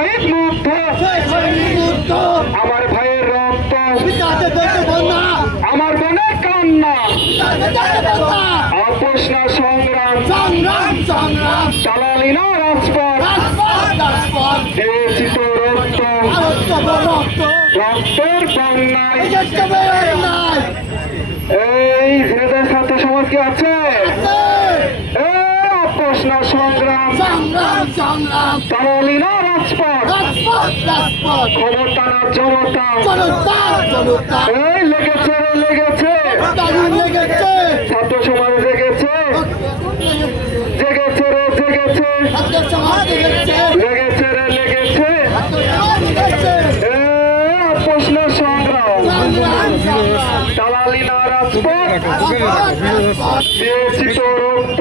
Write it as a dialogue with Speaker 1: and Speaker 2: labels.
Speaker 1: শহীদ
Speaker 2: মুক্ত আমার
Speaker 1: ভাইয়ের রক্ত। আমার
Speaker 2: মনের কান্না।
Speaker 1: আপোষ না সংগ্রাম
Speaker 2: চালালি রাজপথ।
Speaker 1: দিয়েছি রক্ত। রক্তের কান্না
Speaker 2: এই
Speaker 1: হৃদয় ছাত্র সমাজ কি আছে? সংগ্রাম।
Speaker 2: সংগ্রাম সংগ্রাম।
Speaker 1: চালালি না রাজপথ?
Speaker 2: রাজপথ রাজপথ।
Speaker 1: ক্ষমতা জনতা।
Speaker 2: জনতা জনতা।
Speaker 1: এই লেগেছে লেগেছে।
Speaker 2: লেগেছে।
Speaker 1: ছাত্র সমাজ জেগেছে। জেগেছে রে জেগেছে।
Speaker 2: হাতের সমাজ লেগেছে
Speaker 1: লেগেছে রে লেগেছে।
Speaker 2: লেগেছে
Speaker 1: প্রশ্ন সংগ্রাম। না রাজপথ? দিয়েছি তো রক্ত